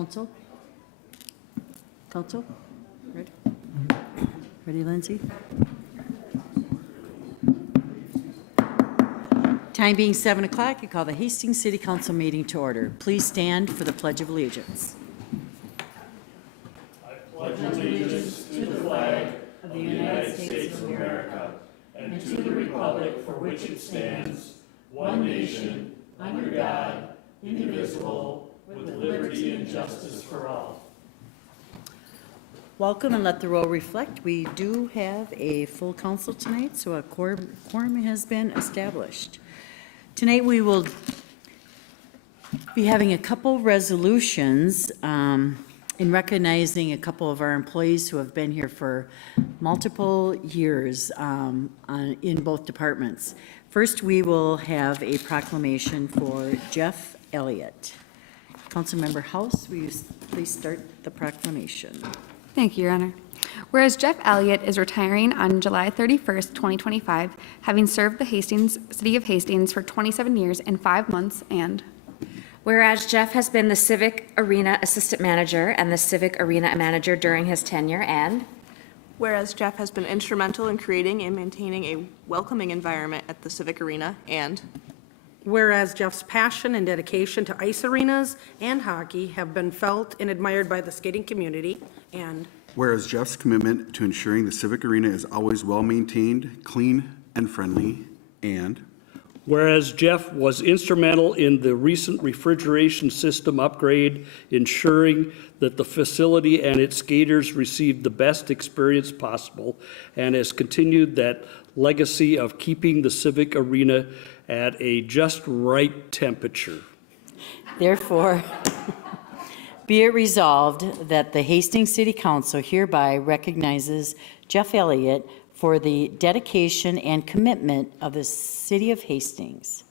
Council? Council? Ready? Ready, Lindsay? Time being 7 o'clock, I call the Hastings City Council meeting to order. Please stand for the Pledge of Allegiance. I pledge allegiance to the flag of the United States of America and to the republic for which it stands, one nation, under God, indivisible, with liberty and justice for all. Welcome, and let the roll reflect. We do have a full council tonight, so a quorum has been established. Tonight we will be having a couple resolutions in recognizing a couple of our employees who have been here for multiple years in both departments. First, we will have a proclamation for Jeff Elliott. Councilmember House, will you please start the proclamation? Thank you, Your Honor. Whereas Jeff Elliott is retiring on July 31st, 2025, having served the City of Hastings for 27 years and 5 months, and whereas Jeff has been the Civic Arena Assistant Manager and the Civic Arena Manager during his tenure, and whereas Jeff has been instrumental in creating and maintaining a welcoming environment at the Civic Arena, and whereas Jeff's passion and dedication to ice arenas and hockey have been felt and admired by the skating community, and whereas Jeff's commitment to ensuring the Civic Arena is always well-maintained, clean, and friendly, and whereas Jeff was instrumental in the recent refrigeration system upgrade, ensuring that the facility and its skaters received the best experience possible, and has continued that legacy of keeping the Civic Arena at a just right temperature. Therefore, be it resolved that the Hastings City Council hereby recognizes Jeff Elliott for the dedication and commitment of the City of Hastings.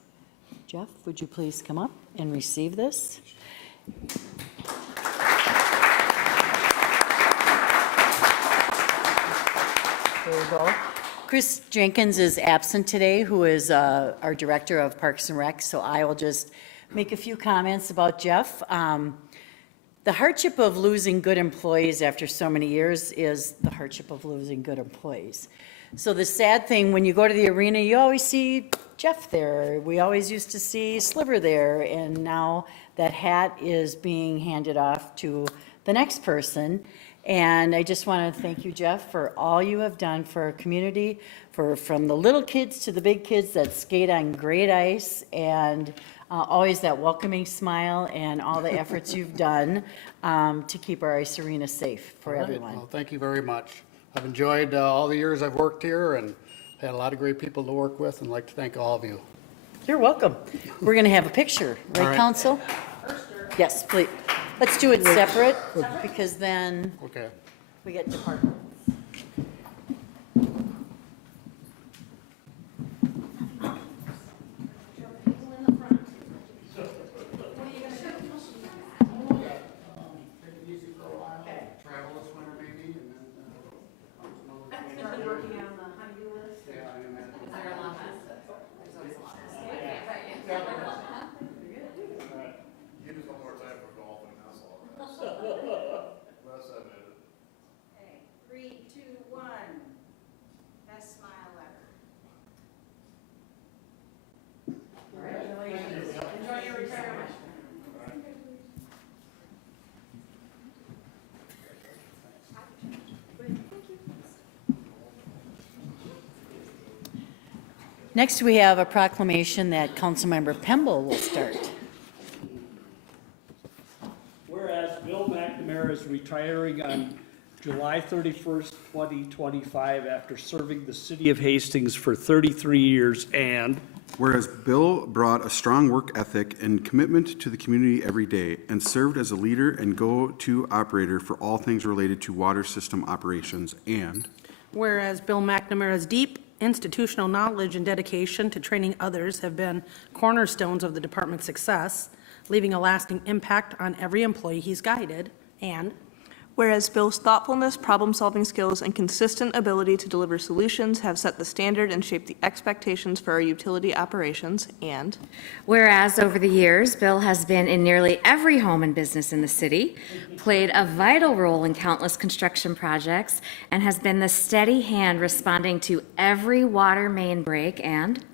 Jeff, would you please come up and receive this? There you go. Chris Jenkins is absent today, who is our Director of Parks and Rec, so I will just make a few comments about Jeff. The hardship of losing good employees after so many years is the hardship of losing good employees. So the sad thing, when you go to the arena, you always see Jeff there. We always used to see Sliver there, and now that hat is being handed off to the next person. And I just want to thank you, Jeff, for all you have done for our community, from the little kids to the big kids that skate on great ice, and always that welcoming smile and all the efforts you've done to keep our ice arena safe for everyone. Well, thank you very much. I've enjoyed all the years I've worked here and had a lot of great people to work with, and I'd like to thank all of you. You're welcome. We're going to have a picture, right, All right. Council? Yes, please. Let's do it separate, because then Okay. we get departments. Next, we have a proclamation that Councilmember Pemble will start. Whereas Bill McNamara is retiring on July 31st, 2025, after serving the City of Hastings for 33 years, and whereas Bill brought a strong work ethic and commitment to the community every day and served as a leader and go-to operator for all things related to water system operations, and whereas Bill McNamara's deep institutional knowledge and dedication to training others have been cornerstones of the department's success, leaving a lasting impact on every employee he's guided, and Whereas Bill's thoughtfulness, problem-solving skills, and consistent ability to deliver solutions have set the standard and shaped the expectations for our utility operations, and Whereas over the years, Bill has been in nearly every home and business in the city, played a vital role in countless construction projects, and has been the steady hand responding to every water main break, and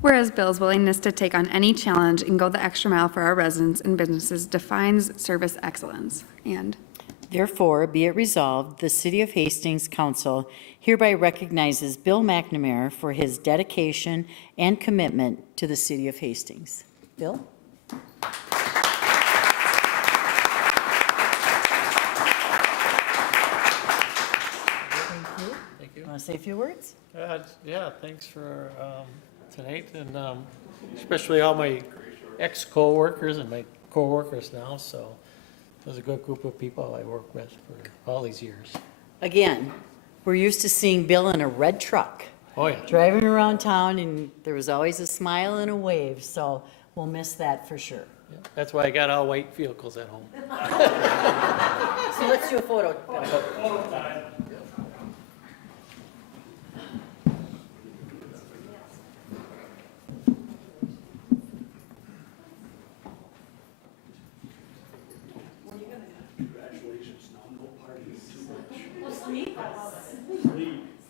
Whereas Bill's willingness to take on any challenge and go the extra mile for our residents and businesses defines service excellence. And Therefore, be it resolved, the City of Hastings Council hereby recognizes Bill McNamara for his dedication and commitment to the City of Hastings. Bill? Thank you. Want to say a few words? Yeah, thanks for tonight, and especially all my ex-co-workers and my co-workers now, so it was a good group of people I worked with for all these years. Again, we're used to seeing Bill in a red truck, Oh, yeah. driving around town, and there was always a smile and a wave, so we'll miss that for sure. Yeah, that's why I got all white vehicles at home. So let's do a photo.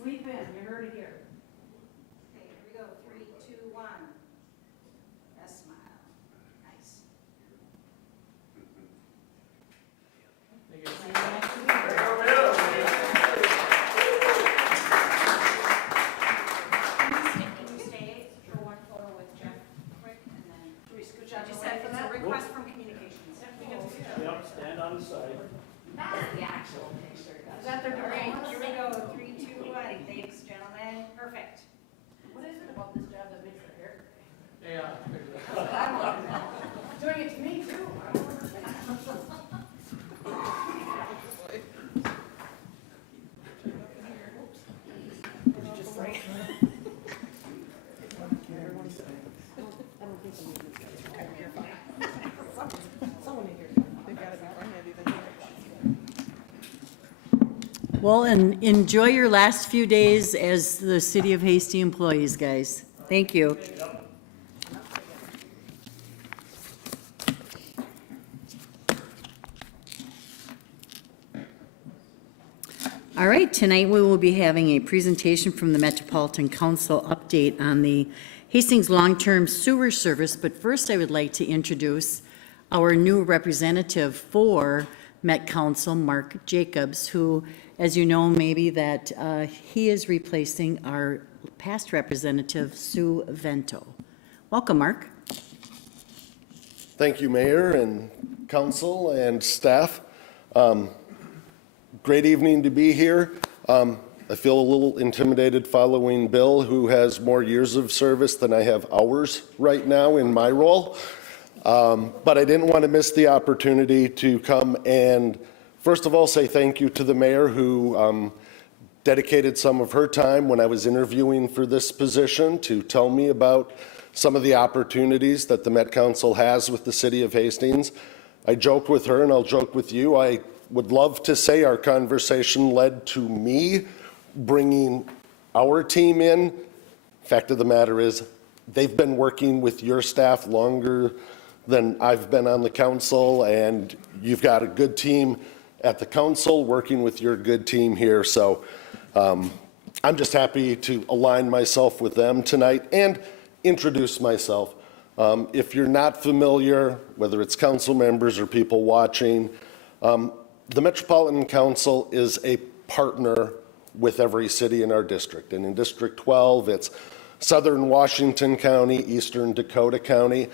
Sleep in, you heard it here. Okay, here we go, 3, 2, 1. Best smile, nice. Can you stay for one photo with Jeff quick, and then, should we scooch out? You said it's a request from communications. Yep, stand on the side. That's the actual picture. Is that the, all right, here we go, 3, 2, 1, thanks, gentlemen, perfect. What is it about this job that makes it hair? Yeah. Doing it to me too. Well, and enjoy your last few days as the City of Hastings employees, guys. Thank you. All right, tonight we will be having a presentation from the Metropolitan Council update on the Hastings long-term sewer service, but first I would like to introduce our new representative for Met Council, Mark Jacobs, who, as you know, maybe that he is replacing our past representative, Sue Vento. Welcome, Mark. Thank you, Mayor and Council and staff. Great evening to be here. I feel a little intimidated following Bill, who has more years of service than I have hours right now in my role. But I didn't want to miss the opportunity to come and, first of all, say thank you to the mayor, who dedicated some of her time when I was interviewing for this position to tell me about some of the opportunities that the Met Council has with the city of Hastings. I joked with her, and I'll joke with you. I would love to say our conversation led to me bringing our team in. Fact of the matter is, they've been working with your staff longer than I've been on the council, and you've got a good team at the council working with your good team here. So I'm just happy to align myself with them tonight and introduce myself. If you're not familiar, whether it's council members or people watching, the Metropolitan Council is a partner with every city in our district. And in District 12, it's Southern Washington County, Eastern Dakota County.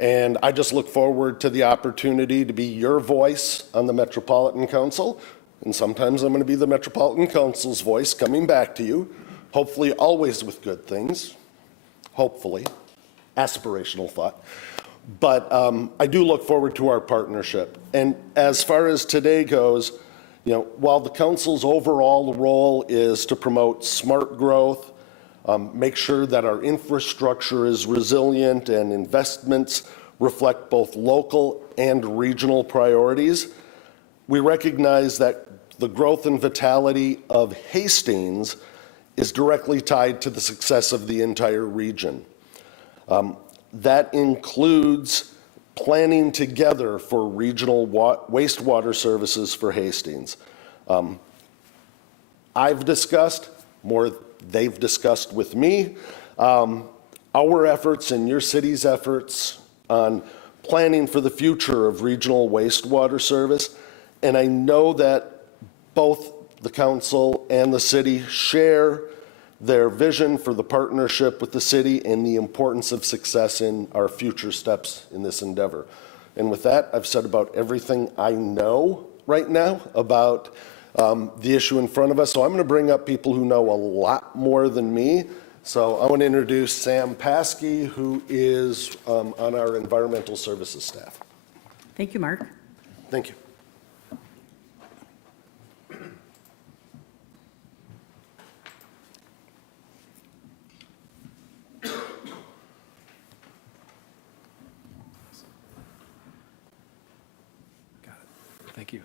And I just look forward to the opportunity to be your voice on the Metropolitan Council. And sometimes I'm going to be the Metropolitan Council's voice coming back to you, hopefully always with good things, hopefully, aspirational thought. But I do look forward to our partnership. And as far as today goes, you know, while the council's overall role is to promote smart growth, make sure that our infrastructure is resilient and investments reflect both local and regional priorities, We recognize that the growth and vitality of Hastings is directly tied to the success of the entire region. That includes planning together for regional wastewater services for Hastings. I've discussed, more they've discussed with me, our efforts and your city's efforts on planning for the future of regional wastewater service. And I know that both the council and the city share their vision for the partnership with the city and the importance of success in our future steps in this endeavor. And with that, I've said about everything I know right now about the issue in front of us. So I'm going to bring up people who know a lot more than me. So I want to introduce Sam Paskey, who is on our environmental services staff. Thank you, Mark. Thank you. Thank you.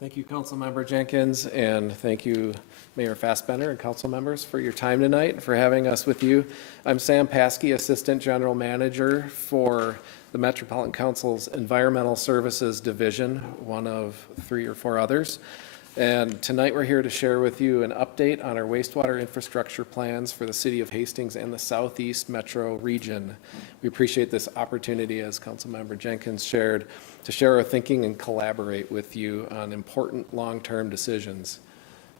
Thank you, Councilmember Jenkins, and thank you, Mayor Fassbender and council members for your time tonight and for having us with you. I'm Sam Paskey, Assistant General Manager for the Metropolitan Council's Environmental Services Division, one of 3 or 4 others. And tonight we're here to share with you an update on our wastewater infrastructure plans for the city of Hastings and the Southeast Metro region. We appreciate this opportunity, as Councilmember Jenkins shared, to share our thinking and collaborate with you on important long-term decisions.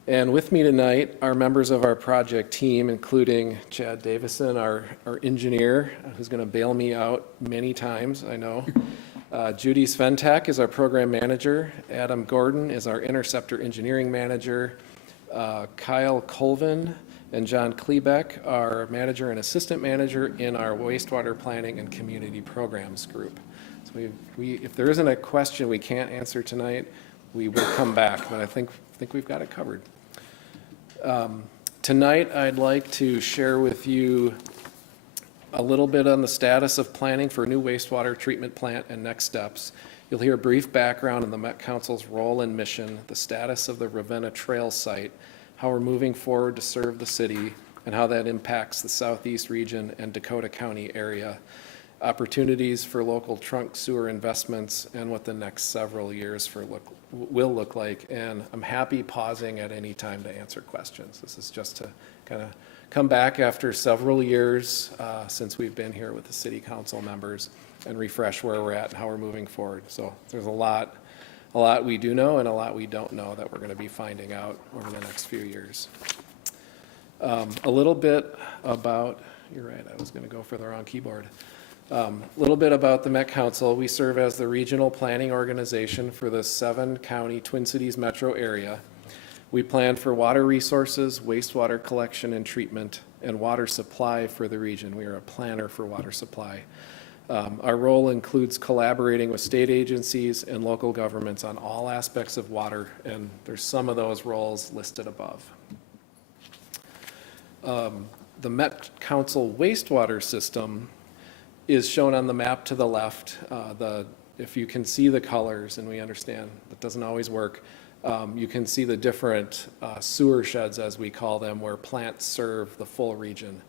And with me tonight are members of our project team, including Chad Davison, our engineer, who's going to bail me out many times, I know. Judy Sventak is our program manager. Adam Gordon is our interceptor engineering manager. Kyle Colvin and John Klebeck are manager and assistant manager in our wastewater planning and community programs group. So if there isn't a question we can't answer tonight, we will come back, but I think we've got it covered. Tonight, I'd like to share with you a little bit on the status of planning for a new wastewater treatment plant and next steps. You'll hear a brief background on the Met Council's role and mission, the status of the Ravenna Trail site, how we're moving forward to serve the city, and how that impacts the Southeast region and Dakota County area, opportunities for local trunk sewer investments, and what the next several years will look like. And I'm happy pausing at any time to answer questions. This is just to kind of come back after several years since we've been here with the city council members and refresh where we're at and how we're moving forward. So there's a lot we do know and a lot we don't know that we're going to be finding out over the next few years. A little bit about, you're right, I was going to go for the wrong keyboard. A little bit about the Met Council. We serve as the regional planning organization for the 7-county Twin Cities metro area. We plan for water resources, wastewater collection and treatment, and water supply for the region. We are a planner for water supply. Our role includes collaborating with state agencies and local governments on all aspects of water, and there's some of those roles listed above. The Met Council wastewater system is shown on the map to the left. If you can see the colors, and we understand that doesn't always work, you can see the different sewer sheds, as we call them, where plants serve the full region.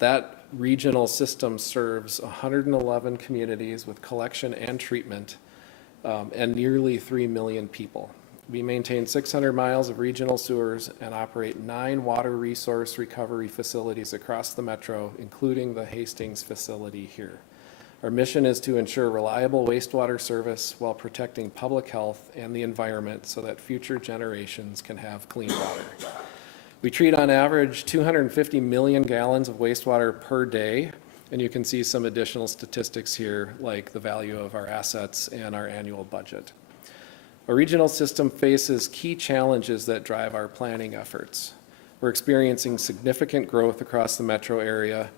That regional system serves 111 communities with collection and treatment and nearly 3 million people. We maintain 600 miles of regional sewers and operate 9 water resource recovery facilities across the metro, including the Hastings facility here. Our mission is to ensure reliable wastewater service while protecting public health and the environment so that future generations can have clean water. We treat on average 250 million gallons of wastewater per day, and you can see some additional statistics here, like the value of our assets and our annual budget. Our regional system faces key challenges that drive our planning efforts. We're experiencing significant growth across the metro area,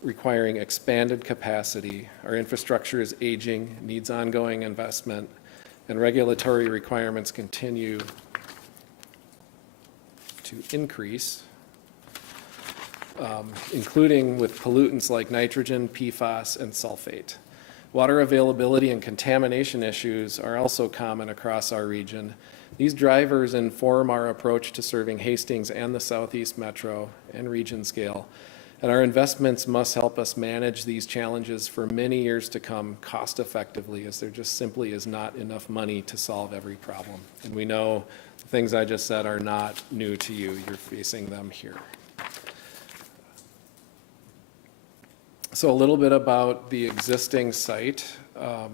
requiring expanded capacity. Our infrastructure is aging, needs ongoing investment, and regulatory requirements continue to increase, including with pollutants like nitrogen, PFAS, and sulfate. Water availability and contamination issues are also common across our region. These drivers inform our approach to serving Hastings and the Southeast Metro and region scale. And our investments must help us manage these challenges for many years to come cost effectively, as there just simply is not enough money to solve every problem. And we know the things I just said are not new to you. You're facing them here. So a little bit about the existing site. The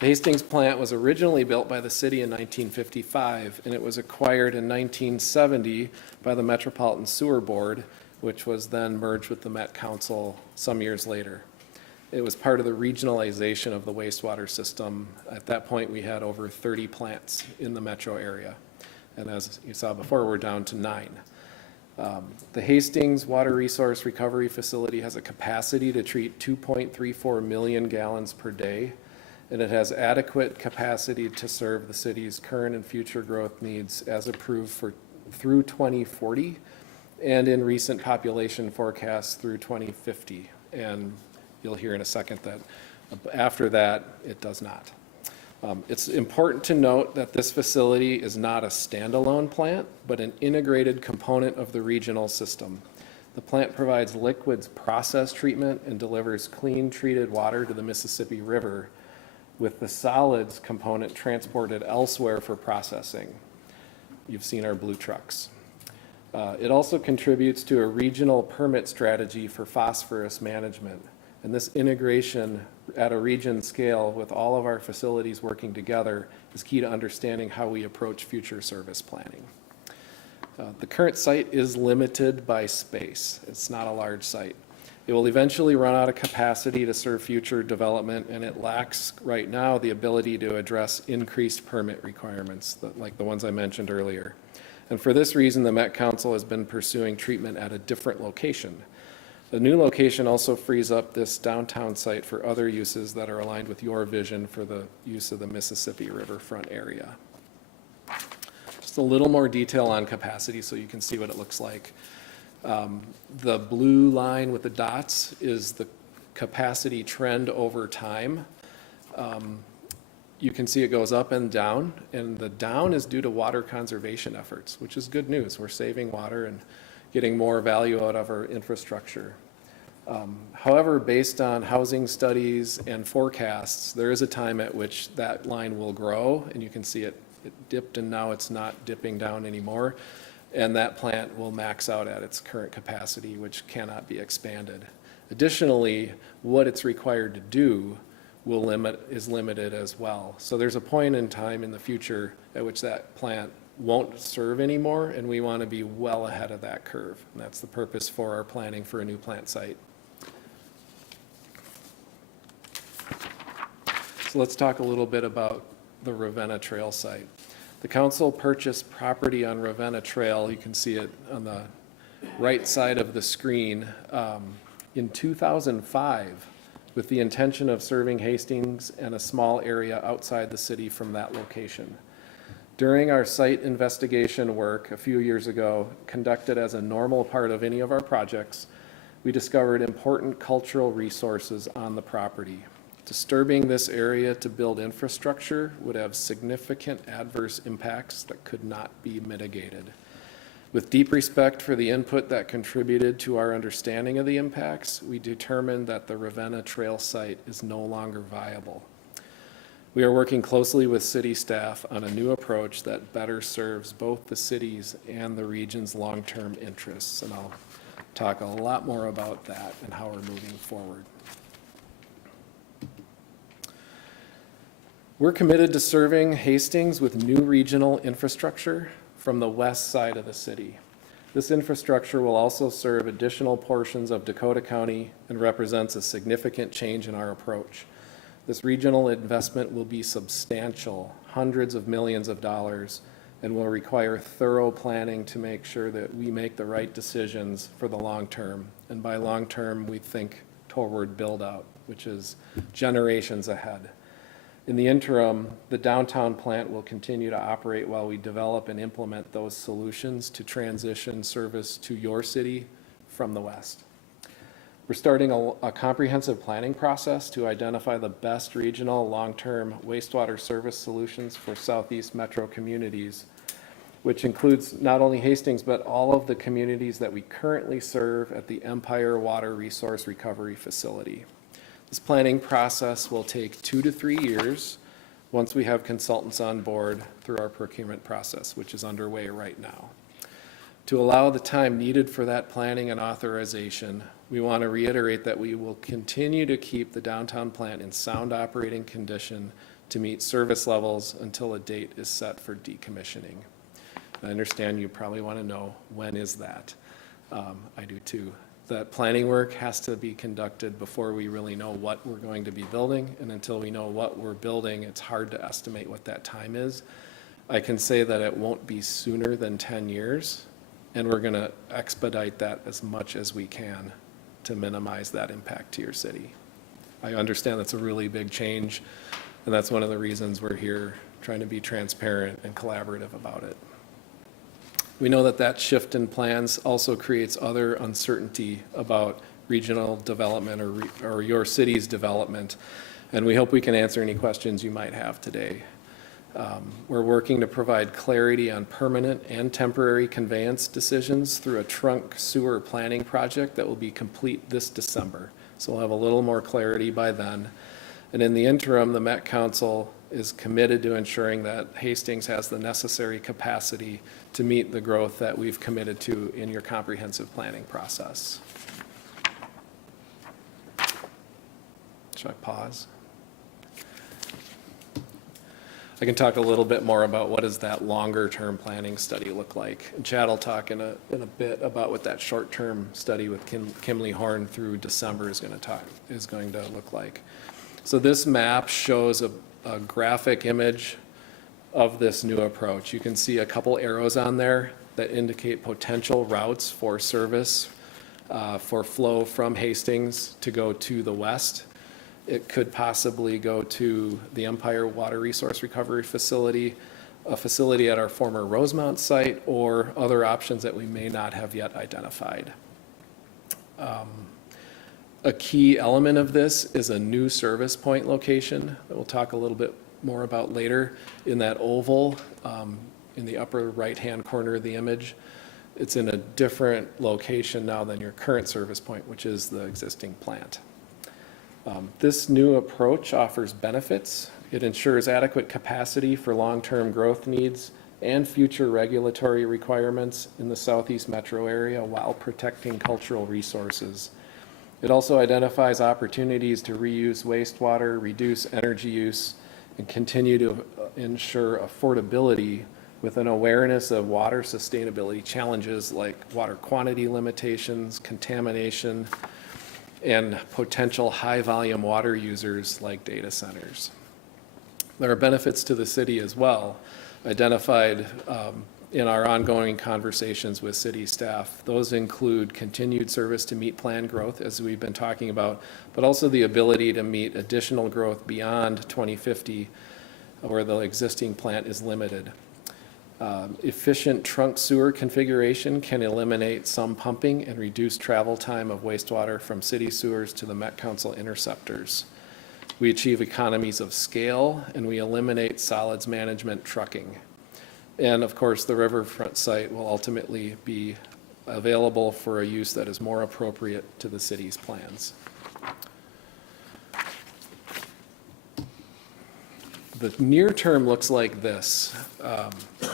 Hastings plant was originally built by the city in 1955, and it was acquired in 1970 by the Metropolitan Sewer Board, which was then merged with the Met Council some years later. It was part of the regionalization of the wastewater system. At that point, we had over 30 plants in the metro area. And as you saw before, we're down to 9. The Hastings Water Resource Recovery Facility has a capacity to treat 2.34 million gallons per day, and it has adequate capacity to serve the city's current and future growth needs as approved through 2040 and in recent population forecasts through 2050. And you'll hear in a second that after that, it does not. It's important to note that this facility is not a standalone plant, but an integrated component of the regional system. The plant provides liquids process treatment and delivers clean treated water to the Mississippi River, with the solids component transported elsewhere for processing. You've seen our blue trucks. It also contributes to a regional permit strategy for phosphorus management. And this integration at a region scale with all of our facilities working together is key to understanding how we approach future service planning. The current site is limited by space. It's not a large site. It will eventually run out of capacity to serve future development, and it lacks right now the ability to address increased permit requirements like the ones I mentioned earlier. And for this reason, the Met Council has been pursuing treatment at a different location. The new location also frees up this downtown site for other uses that are aligned with your vision for the use of the Mississippi riverfront area. Just a little more detail on capacity so you can see what it looks like. The blue line with the dots is the capacity trend over time. You can see it goes up and down, and the down is due to water conservation efforts, which is good news. We're saving water and getting more value out of our infrastructure. However, based on housing studies and forecasts, there is a time at which that line will grow, and you can see it dipped and now it's not dipping down anymore. And that plant will max out at its current capacity, which cannot be expanded. Additionally, what it's required to do is limited as well. So there's a point in time in the future at which that plant won't serve anymore, and we want to be well ahead of that curve. And that's the purpose for our planning for a new plant site. So let's talk a little bit about the Ravenna Trail site. The council purchased property on Ravenna Trail, you can see it on the right side of the screen, in 2005 with the intention of serving Hastings and a small area outside the city from that location. During our site investigation work a few years ago, conducted as a normal part of any of our projects, we discovered important cultural resources on the property. Disturbing this area to build infrastructure would have significant adverse impacts that could not be mitigated. With deep respect for the input that contributed to our understanding of the impacts, we determined that the Ravenna Trail site is no longer viable. We are working closely with city staff on a new approach that better serves both the city's and the region's long-term interests, and I'll talk a lot more about that and how we're moving forward. We're committed to serving Hastings with new regional infrastructure from the west side of the city. This infrastructure will also serve additional portions of Dakota County and represents a significant change in our approach. This regional investment will be substantial, hundreds of millions of dollars, and will require thorough planning to make sure that we make the right decisions for the long term. And by long term, we think toward build out, which is generations ahead. In the interim, the downtown plant will continue to operate while we develop and implement those solutions to transition service to your city from the west. We're starting a comprehensive planning process to identify the best regional long-term wastewater service solutions for Southeast Metro communities, which includes not only Hastings, but all of the communities that we currently serve at the Empire Water Resource Recovery Facility. This planning process will take 2 to 3 years once we have consultants on board through our procurement process, which is underway right now. To allow the time needed for that planning and authorization, we want to reiterate that we will continue to keep the downtown plant in sound operating condition to meet service levels until a date is set for decommissioning. I understand you probably want to know, when is that? I do too. That planning work has to be conducted before we really know what we're going to be building, and until we know what we're building, it's hard to estimate what that time is. I can say that it won't be sooner than 10 years, and we're going to expedite that as much as we can to minimize that impact to your city. I understand that's a really big change, and that's one of the reasons we're here, trying to be transparent and collaborative about it. We know that that shift in plans also creates other uncertainty about regional development or your city's development, and we hope we can answer any questions you might have today. We're working to provide clarity on permanent and temporary conveyance decisions through a trunk sewer planning project that will be complete this December. So we'll have a little more clarity by then. And in the interim, the Met Council is committed to ensuring that Hastings has the necessary capacity to meet the growth that we've committed to in your comprehensive planning process. Should I pause? I can talk a little bit more about what does that longer term planning study look like. And Chad will talk in a bit about what that short term study with Kimley Horn through December is going to look like. So this map shows a graphic image of this new approach. You can see a couple arrows on there that indicate potential routes for service for flow from Hastings to go to the west. It could possibly go to the Empire Water Resource Recovery Facility, a facility at our former Rosemount site, or other options that we may not have yet identified. A key element of this is a new service point location that we'll talk a little bit more about later. In that oval in the upper right-hand corner of the image, it's in a different location now than your current service point, which is the existing plant. This new approach offers benefits. It ensures adequate capacity for long-term growth needs and future regulatory requirements in the Southeast Metro area while protecting cultural resources. It also identifies opportunities to reuse wastewater, reduce energy use, and continue to ensure affordability with an awareness of water sustainability challenges like water quantity limitations, contamination, and potential high-volume water users like data centers. There are benefits to the city as well, identified in our ongoing conversations with city staff. Those include continued service to meet planned growth, as we've been talking about, but also the ability to meet additional growth beyond 2050, where the existing plant is limited. Efficient trunk sewer configuration can eliminate some pumping and reduce travel time of wastewater from city sewers to the Met Council interceptors. We achieve economies of scale, and we eliminate solids management trucking. And of course, the riverfront site will ultimately be available for a use that is more appropriate to the city's plans. The near term looks like this.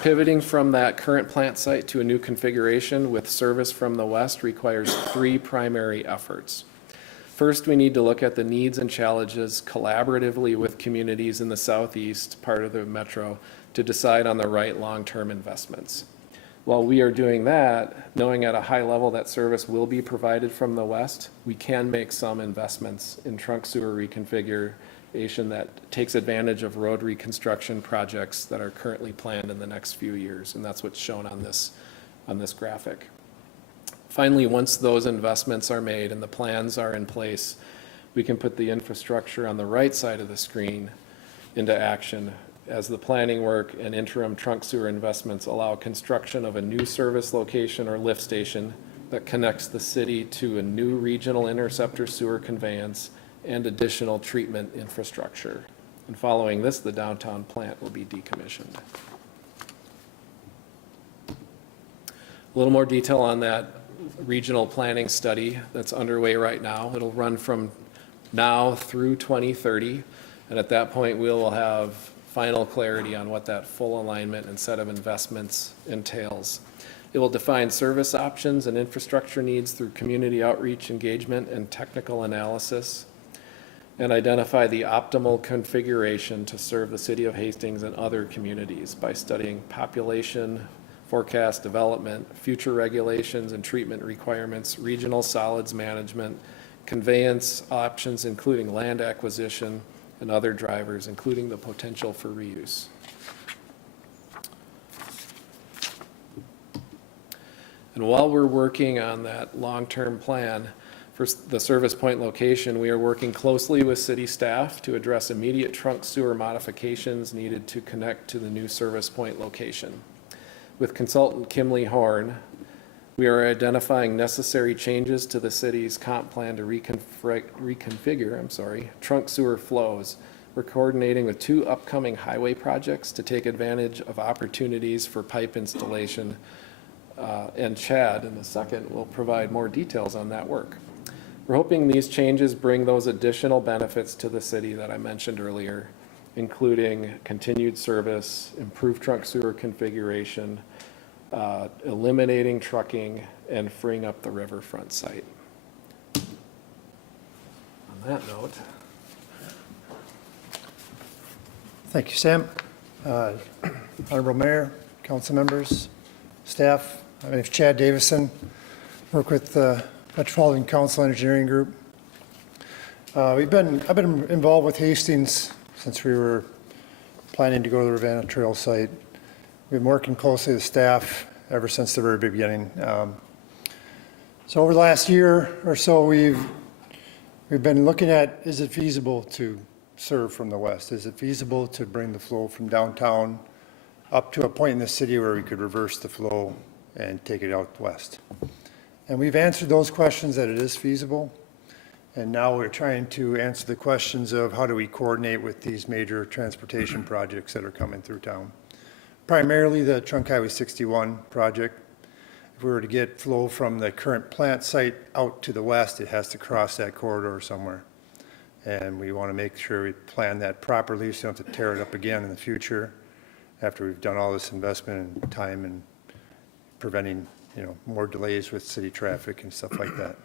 Pivoting from that current plant site to a new configuration with service from the west requires 3 primary efforts. First, we need to look at the needs and challenges collaboratively with communities in the southeast part of the metro to decide on the right long-term investments. While we are doing that, knowing at a high level that service will be provided from the west, we can make some investments in trunk sewer reconfiguration that takes advantage of road reconstruction projects that are currently planned in the next few years, and that's what's shown on this graphic. Finally, once those investments are made and the plans are in place, we can put the infrastructure on the right side of the screen into action as the planning work and interim trunk sewer investments allow construction of a new service location or lift station that connects the city to a new regional interceptor sewer conveyance and additional treatment infrastructure. And following this, the downtown plant will be decommissioned. A little more detail on that regional planning study that's underway right now. It'll run from now through 2030, and at that point, we will have final clarity on what that full alignment and set of investments entails. It will define service options and infrastructure needs through community outreach, engagement, and technical analysis, and identify the optimal configuration to serve the city of Hastings and other communities by studying population, forecast development, future regulations and treatment requirements, regional solids management, conveyance options, including land acquisition, and other drivers, including the potential for reuse. And while we're working on that long-term plan for the service point location, we are working closely with city staff to address immediate trunk sewer modifications needed to connect to the new service point location. With consultant Kimley Horn, we are identifying necessary changes to the city's comp plan to reconfigure trunk sewer flows. We're coordinating with 2 upcoming highway projects to take advantage of opportunities for pipe installation, and Chad in a second will provide more details on that work. We're hoping these changes bring those additional benefits to the city that I mentioned earlier, including continued service, improved trunk sewer configuration, eliminating trucking, and freeing up the riverfront site. On that note. Thank you, Sam. Honorable Mayor, council members, staff, my name is Chad Davison, work with the Metropolitan Council Engineering Group. I've been involved with Hastings since we were planning to go to the Ravenna Trail site. We've been working closely with staff ever since the very beginning. So over the last year or so, we've been looking at, is it feasible to serve from the west? Is it feasible to bring the flow from downtown up to a point in the city where we could reverse the flow and take it out west? And we've answered those questions that it is feasible. And now we're trying to answer the questions of how do we coordinate with these major transportation projects that are coming through town. Primarily the Trunk Highway 61 project. If we were to get flow from the current plant site out to the west, it has to cross that corridor somewhere. And we want to make sure we plan that properly so we don't have to tear it up again in the future after we've done all this investment and time and preventing, more delays with city traffic and stuff like that.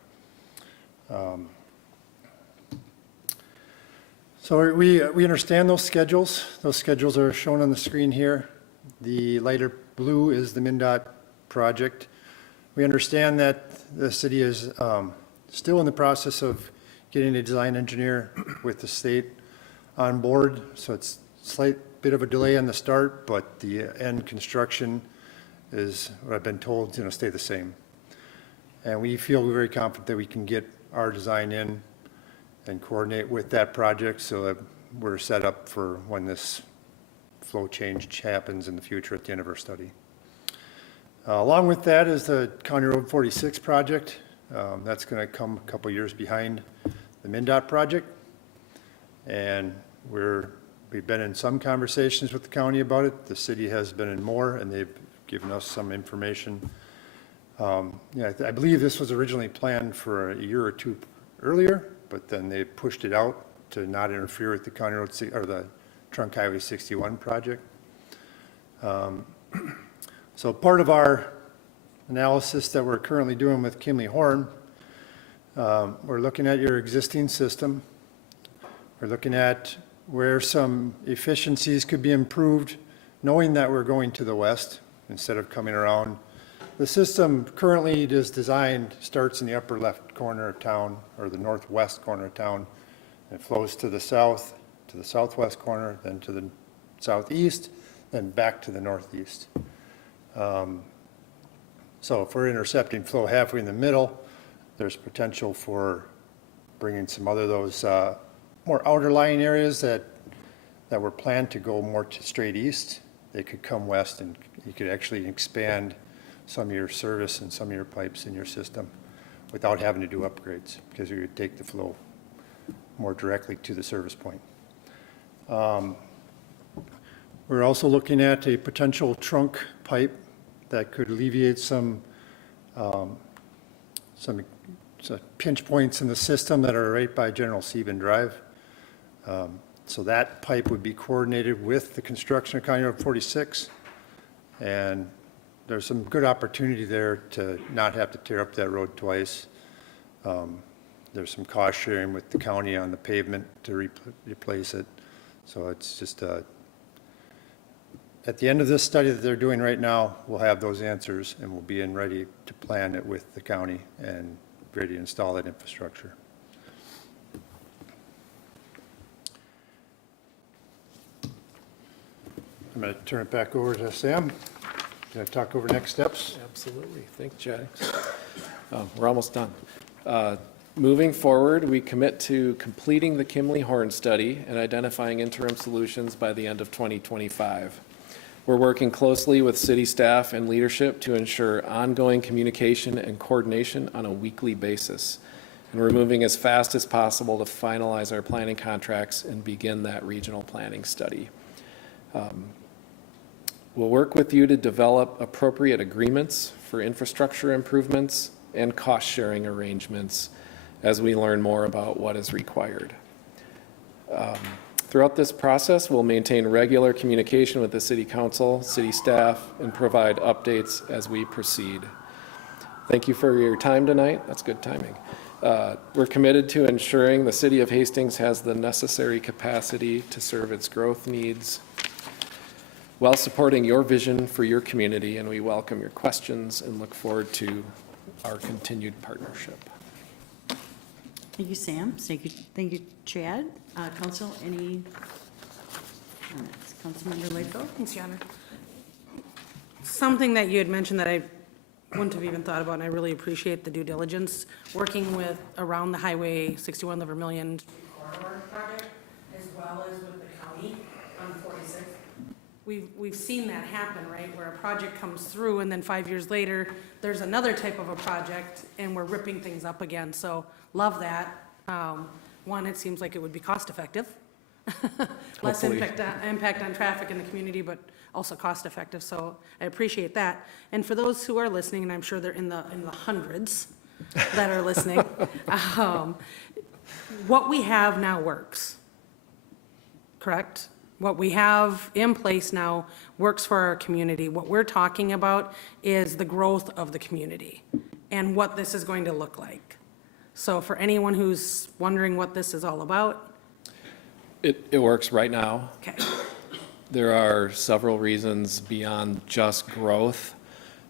So we understand those schedules. Those schedules are shown on the screen here. The lighter blue is the MnDOT project. We understand that the city is still in the process of getting a design engineer with the state on board. So it's a slight bit of a delay on the start, but the end construction is, what I've been told, stay the same. And we feel very confident that we can get our design in and coordinate with that project so that we're set up for when this flow change happens in the future at the end of our study. Along with that is the County Road 46 project. That's going to come a couple years behind the MnDOT project. And we've been in some conversations with the county about it. The city has been in more, and they've given us some information. I believe this was originally planned for a year or two earlier, but then they pushed it out to not interfere with the County Road or the Trunk Highway 61 project. So part of our analysis that we're currently doing with Kimley Horn, we're looking at your existing system. We're looking at where some efficiencies could be improved, knowing that we're going to the west instead of coming around. The system currently is designed, starts in the upper left corner of town, or the northwest corner of town. It flows to the south, to the southwest corner, then to the southeast, then back to the northeast. So if we're intercepting flow halfway in the middle, there's potential for bringing some other those more outer lying areas that were planned to go more to straight east. They could come west, and you could actually expand some of your service and some of your pipes in your system without having to do upgrades, because you would take the flow more directly to the service point. We're also looking at a potential trunk pipe that could alleviate some pinch points in the system that are right by General Sieben Drive. So that pipe would be coordinated with the construction of County Road 46. And there's some good opportunity there to not have to tear up that road twice. There's some cost sharing with the county on the pavement to replace it. So it's just, at the end of this study that they're doing right now, we'll have those answers and we'll be ready to plan it with the county and ready to install that infrastructure. I'm going to turn it back over to Sam. Can I talk over next steps? Absolutely. Thanks, Chad. We're almost done. Moving forward, we commit to completing the Kimley-Horn study and identifying interim solutions by the end of 2025. We're working closely with city staff and leadership to ensure ongoing communication and coordination on a weekly basis. And we're moving as fast as possible to finalize our planning contracts and begin that regional planning study. We'll work with you to develop appropriate agreements for infrastructure improvements and cost-sharing arrangements as we learn more about what is required. Throughout this process, we'll maintain regular communication with the City Council, city staff, and provide updates as we proceed. Thank you for your time tonight. That's good timing. We're committed to ensuring the City of Hastings has the necessary capacity to serve its growth needs while supporting your vision for your community, and we welcome your questions and look forward to our continued partnership. Thank you, Sam. Thank you, Chad. Council, any comments? Councilmember Lakeville? Thanks, Your Honor. Something that you had mentioned that I wouldn't have even thought about, and I really appreciate the due diligence, working with around the Highway 61 Liver Million corridor project, as well as with the county on 46. We've seen that happen, right, where a project comes through and then 5 years later, there's another type of a project and we're ripping things up again. So love that. One, it seems like it would be cost effective. Less impact on traffic in the community, but also cost effective. So I appreciate that. And for those who are listening, and I'm sure they're in the hundreds that are listening, what we have now works, correct? What we have in place now works for our community. What we're talking about is the growth of the community and what this is going to look like. So for anyone who's wondering what this is all about. It works right now. Okay. There are several reasons beyond just growth.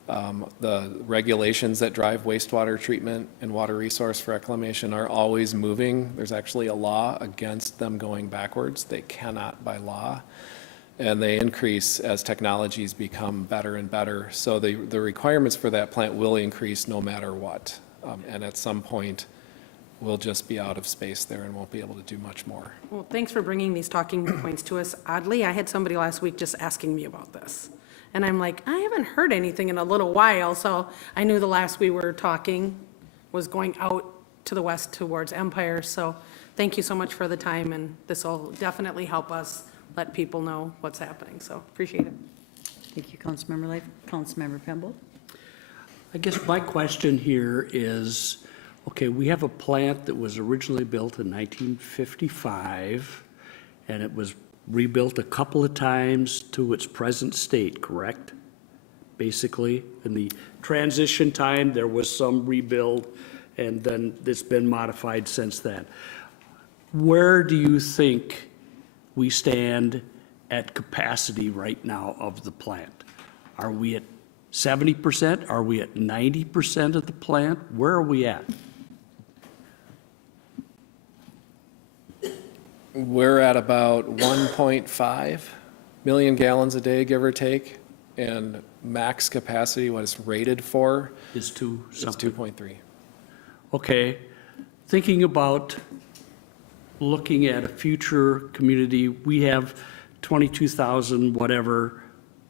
The regulations that drive wastewater treatment and water resource reclamation are always moving. There's actually a law against them going backwards. They cannot by law. And they increase as technologies become better and better. So the requirements for that plant will increase no matter what. And at some point, we'll just be out of space there and won't be able to do much more. Well, thanks for bringing these talking points to us. Oddly, I had somebody last week just asking me about this. And I'm like, I haven't heard anything in a little while, so I knew the last we were talking was going out to the west towards Empire. So thank you so much for the time, and this will definitely help us let people know what's happening. So appreciate it. Thank you, Councilmember Leif. Councilmember Pemble? I guess my question here is, okay, we have a plant that was originally built in 1955, and it was rebuilt a couple of times to its present state, correct? Basically, in the transition time, there was some rebuild, and then it's been modified since then. Where do you think we stand at capacity right now of the plant? Are we at 70%? Are we at 90% of the plant? Where are we at? We're at about 1.5 million gallons a day, give or take, and max capacity, what it's rated for, Is to is something? 2.3. Okay, thinking about looking at a future community, we have 22,000 whatever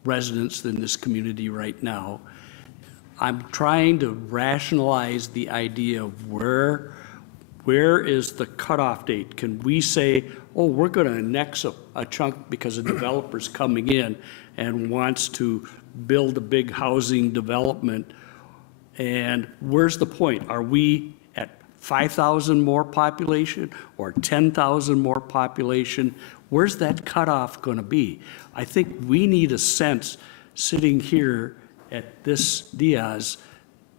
residents in this community right now. I'm trying to rationalize the idea of where is the cutoff date? Can we say, oh, we're going to annex a chunk because a developer's coming in and wants to build a big housing development? And where's the point? Are we at 5,000 more population or 10,000 more population? Where's that cutoff going to be? I think we need a sense sitting here at this Diaz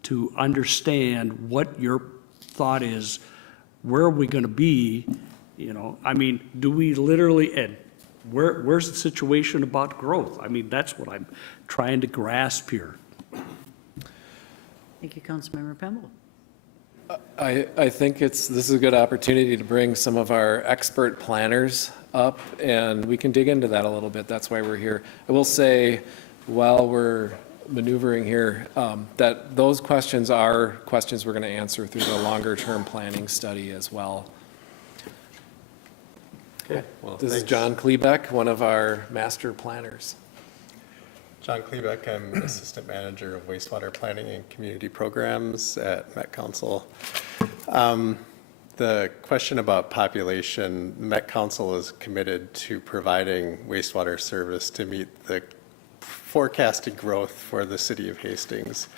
to understand what your thought is. Where are we going to be? You know, I mean, do we literally, and where's the situation about growth? I mean, that's what I'm trying to grasp here. Thank you, Councilmember Pemble. I think this is a good opportunity to bring some of our expert planners up, and we can dig into that a little bit. That's why we're here. I will say, while we're maneuvering here, that those questions are questions we're going to answer through the longer-term planning study as well. Okay, well, This is thanks. John Klebeck, one of our master planners. John Klebeck, I'm Assistant Manager of Wastewater Planning and Community Programs at Met Council. The question about population, Met Council is committed to providing wastewater service to meet the forecasted growth for the city of Hastings.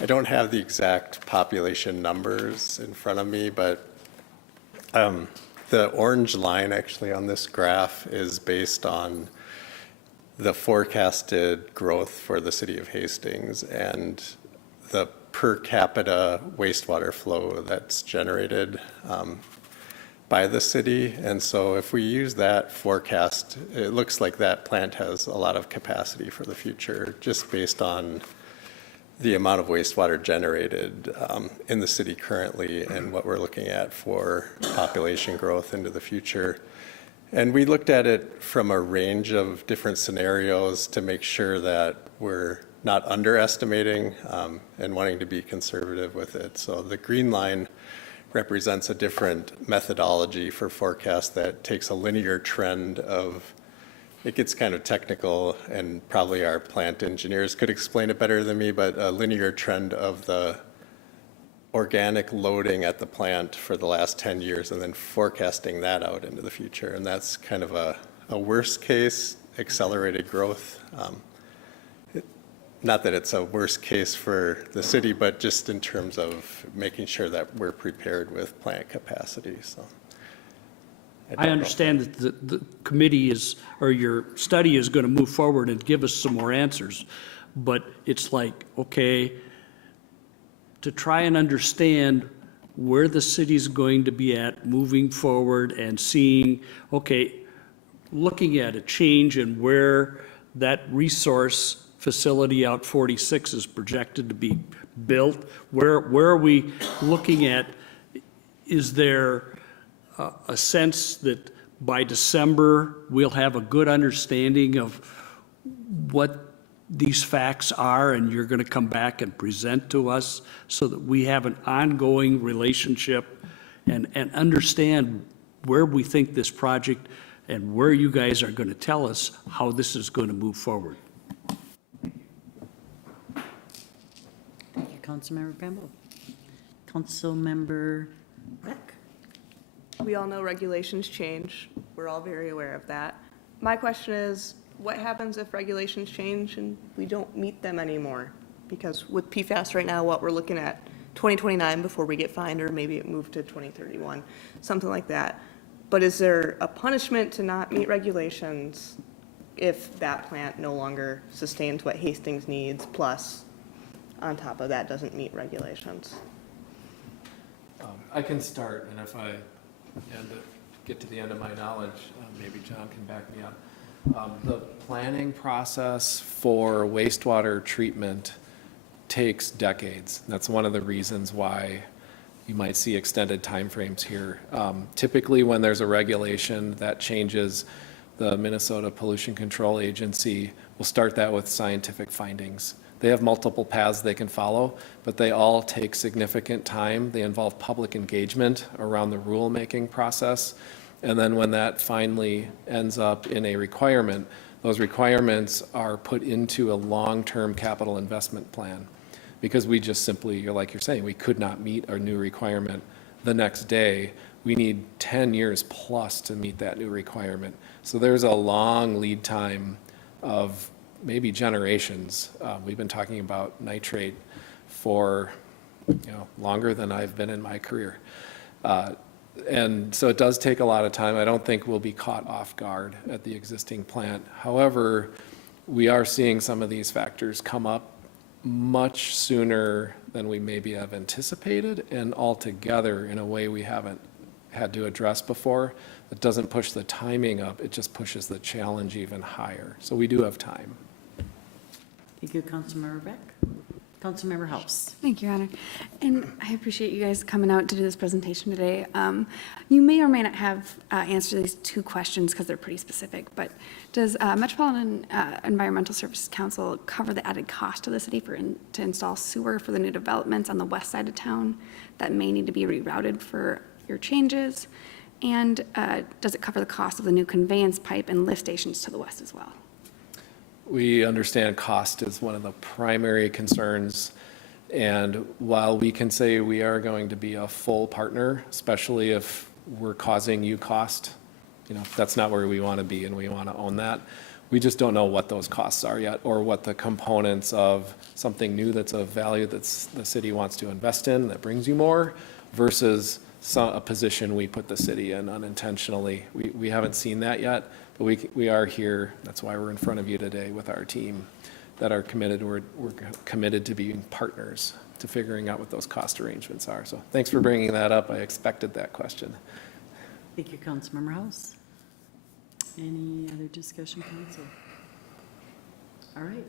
I don't have the exact population numbers in front of me, but the orange line actually on this graph is based on the forecasted growth for the city of Hastings and the per capita wastewater flow that's generated by the city. And so if we use that forecast, it looks like that plant has a lot of capacity for the future, just based on the amount of wastewater generated in the city currently and what we're looking at for population growth into the future. And we looked at it from a range of different scenarios to make sure that we're not underestimating and wanting to be conservative with it. So the green line represents a different methodology for forecast that takes a linear trend of, it gets kind of technical and probably our plant engineers could explain it better than me, but a linear trend of the organic loading at the plant for the last 10 years and then forecasting that out into the future. And that's kind of a worst case accelerated growth. Not that it's a worst case for the city, but just in terms of making sure that we're prepared with plant capacity, so. I understand that the committee is, or your study is going to move forward and give us some more answers, but it's like, okay, to try and understand where the city's going to be at moving forward and seeing, okay, looking at a change in where that resource facility out 46 is projected to be built, where are we looking at? Is there a sense that by December we'll have a good understanding of what these facts are, and you're going to come back and present to us so that we have an ongoing relationship and understand where we think this project and where you guys are going to tell us how this is going to move forward? Thank you, Councilmember Pemble. Councilmember Beck. We all know regulations change. We're all very aware of that. My question is, what happens if regulations change and we don't meet them anymore? Because with PFAS right now, what we're looking at, 2029 before we get fined, or maybe it moved to 2031, something like that. But is there a punishment to not meet regulations if that plant no longer sustains what Hastings needs, plus on top of that doesn't meet regulations? I can start, and if I get to the end of my knowledge, maybe John can back me up. The planning process for wastewater treatment takes decades. That's one of the reasons why you might see extended timeframes here. Typically, when there's a regulation that changes, the Minnesota Pollution Control Agency will start that with scientific findings. They have multiple paths they can follow, but they all take significant time. They involve public engagement around the rulemaking process. And then when that finally ends up in a requirement, those requirements are put into a long-term capital investment plan. because we just simply, like you're saying, we could not meet our new requirement the next day. We need 10 years plus to meet that new requirement. So there's a long lead time of maybe generations. We've been talking about nitrate for, longer than I've been in my career. And so it does take a lot of time. I don't think we'll be caught off guard at the existing plant. However, we are seeing some of these factors come up much sooner than we maybe have anticipated, and altogether in a way we haven't had to address before. It doesn't push the timing up, it just pushes the challenge even higher. So we do have time. Thank you, Councilmember Beck. Councilmember House. Thank you, Your Honor. And I appreciate you guys coming out to do this presentation today. You may or may not have answered these two questions because they're pretty specific, but does Metropolitan Environmental Services Council cover the added cost to the city to install sewer for the new developments on the west side of town that may need to be rerouted for your changes? And does it cover the cost of the new conveyance pipe and lift stations to the west as well? We understand cost is one of the primary concerns. And while we can say we are going to be a full partner, especially if we're causing you cost, that's not where we want to be and we want to own that. We just don't know what those costs are yet, or what the components of something new that's of value that the city wants to invest in that brings you more versus a position we put the city in unintentionally. We haven't seen that yet, but we are here. That's why we're in front of you today with our team that are committed. We're committed to being partners to figuring out what those cost arrangements are. So thanks for bringing that up. I expected that question. Thank you, Councilmember House. Any other discussion, council? All right.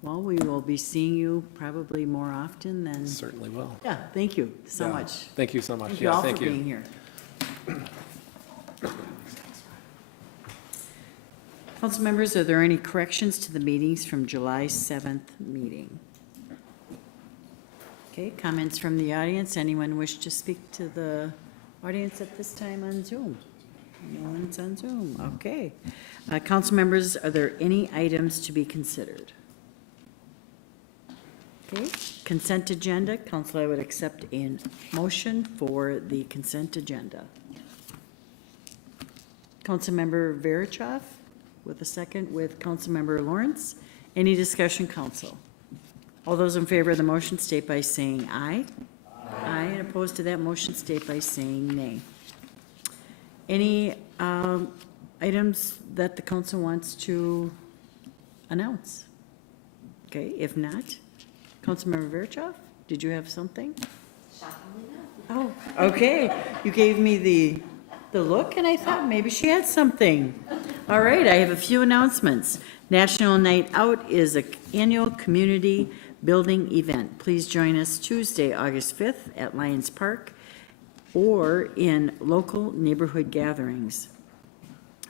Well, we will be seeing you probably more often than. Certainly will. Yeah, thank you so Yeah. much. Thank you so much. Thank you all for being here. Council members, are there any corrections to the meetings from July 7th meeting? Okay, comments from the audience? Anyone wish to speak to the audience at this time on Zoom? No one's on Zoom, okay. Council members, are there any items to be considered? Okay, consent agenda. Council, I would accept a motion for the consent agenda. Councilmember Verichov with a second with Councilmember Lawrence. Any discussion, council? All those in favor of the motion state by saying aye. Aye. And opposed to that motion state by saying nay. Any items that the council wants to announce? Okay, if not, Councilmember Verichov, did you have something? Shockingly not. Oh, okay. You gave me the look, and I thought maybe she had something. All right, I have a few announcements. National Night Out is an annual community building event. Please join us Tuesday, August 5th at Lions Park or in local neighborhood gatherings.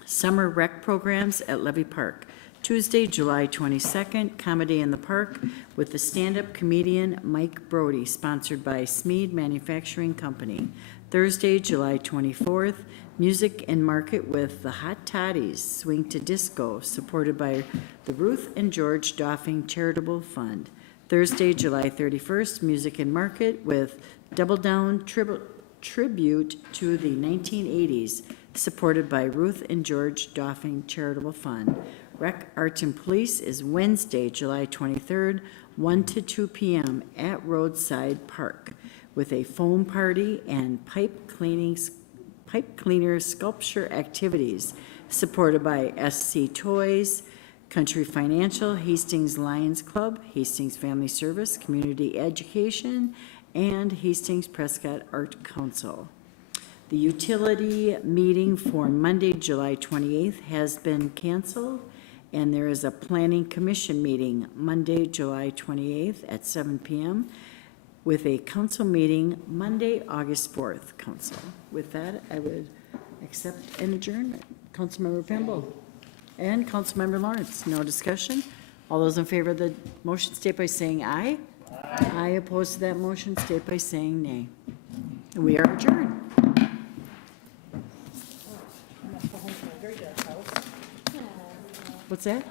Summer rec programs at Levy Park. Tuesday, July 22nd, Comedy in the Park with the stand-up comedian Mike Brody, sponsored by Smead Manufacturing Company. Thursday, July 24th, Music and Market with the Hot Toddies, Swing to Disco, supported by the Ruth and George Doffing Charitable Fund. Thursday, July 31st, Music and Market with Double Down Tribute to the 1980s, supported by Ruth and George Doffing Charitable Fund. Rec Arts and Police is Wednesday, July 23rd, 1 to 2 p.m. at Roadside Park with a foam party and pipe cleaner sculpture activities supported by SC Toys, Country Financial, Hastings Lions Club, Hastings Family Service, Community Education, and Hastings Prescott Art Council. The utility meeting for Monday, July 28th has been canceled, and there is a Planning Commission meeting Monday, July 28th at 7 p.m. with a council meeting Monday, August 4th, council. With that, I would accept an adjournment. Councilmember Pemble and Councilmember Lawrence, no discussion. All those in favor of the motion state by saying aye. Aye. Aye, opposed to that motion state by saying nay. We are adjourned. What's that?